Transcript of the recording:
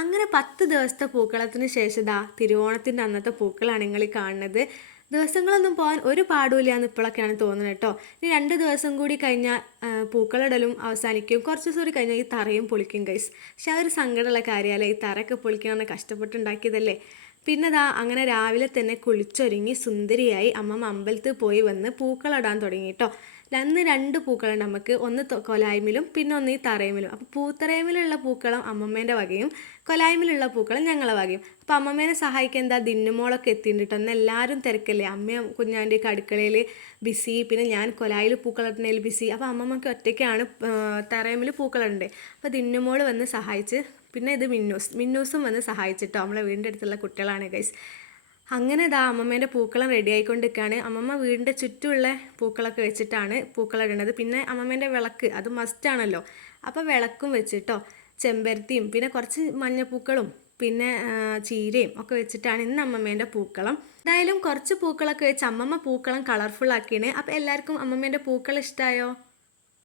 അങ്ങനെ 10 ദിവസത്തെ പൂക്കളത്തിന് ശേഷം ദാ തിരുവോണത്തിൻ്റെ അന്നത്തെ പൂക്കളാണ് നിങ്ങൾ ഈ കാണുന്നത്. ദിവസങ്ങളൊന്നും പോകാൻ ഒരു പാടുമില്ല എന്ന് ഇപ്പോഴൊക്കെയാണ് തോന്നുന്നത് കേട്ടോ. ഇനി 2 ദിവസം കൂടി കഴിഞ്ഞാൽ പൂക്കളിടലും അവസാനിക്കും. കുറച്ച് ദിവസം കൂടി കഴിഞ്ഞാൽ ഈ തറയും പൊളിക്കും ഗൈസ്. പക്ഷെ ആ ഒരു സങ്കടമുള്ള കാര്യമല്ലേ, ഈ തറയൊക്കെ പൊളിക്കണമെന്ന് കഷ്ടപ്പെട്ടുണ്ടാക്കിയതല്ലേ. പിന്നെ ദാ അങ്ങനെ രാവിലെ തന്നെ കുളിച്ചൊരുങ്ങി സുന്ദരിയായി അമ്മമ്മ അമ്പലത്തിൽ പോയി വന്ന് പൂക്കളിടാൻ തുടങ്ങി കേട്ടോ. അന്ന് 2 പൂക്കളുണ്ട് നമുക്ക്, ഒന്ന് കൊലായ്മയിലും പിന്നെ ഒന്ന് ഈ തറയിലും. അപ്പോൾ പൂത്തറയിലുള്ള പൂക്കളം അമ്മമ്മേൻ്റെ വകയും കൊലായ്മയിലുള്ള പൂക്കളം ഞങ്ങളെ വകയും. അപ്പോൾ അമ്മമ്മേനെ സഹായിക്കാൻ എന്താ ദിന്നുമോളൊക്കെ എത്തിയിട്ടുണ്ട്. അന്ന് എല്ലാവരും തിരക്കല്ലേ, അമ്മയും കുഞ്ഞാൻ്റെയൊക്കെ അടുക്കളയിൽ ബിസി, പിന്നെ ഞാൻ കൊലായിൽ പൂക്കളിടുന്നതിൽ ബിസി. അപ്പോൾ അമ്മമ്മക്ക് ഒറ്റയ്ക്കാണ് തറയിമിൽ പൂക്കളുണ്ട്. അപ്പോൾ ദിന്നുമോൾ വന്ന് സഹായിച്ച്, പിന്നെ ഇത് മിന്നൂസും വന്ന് സഹായിച്ചിട്ടോ. നമ്മളെ വീടിൻ്റെ അടുത്തുള്ള കുട്ടികളാണ് ഗൈസ്. അങ്ങനെ ഇതാ അമ്മമ്മേൻ്റെ പൂക്കളം റെഡി ആയിക്കൊണ്ടിരിക്കുകയാണ്. അമ്മമ്മ വീടിൻ്റെ ചുറ്റുമുള്ള പൂക്കളൊക്കെ വെച്ചിട്ടാണ് പൂക്കളിടുന്നത്. പിന്നെ അമ്മമ്മേൻ്റെ വിളക്ക് അത് മസ്റ്റാണല്ലോ, അപ്പോൾ വിളക്കും വെച്ചിട്ടോ ചെമ്പരത്തിയും പിന്നെ കുറച്ച് മഞ്ഞപ്പൂക്കളും പിന്നെ ചീരയും ഒക്കെ വെച്ചിട്ടാണ് ഇന്ന് അമ്മമ്മേൻ്റെ പൂക്കളം. എന്തായാലും കുറച്ച് പൂക്കളൊക്കെ വെച്ച് അമ്മമ്മ പൂക്കളം കളർഫുൾ ആക്കിയാണ്. അപ്പോൾ എല്ലാവർക്കും അമ്മമ്മേൻ്റെ പൂക്കളം ഇഷ്ടമായോ?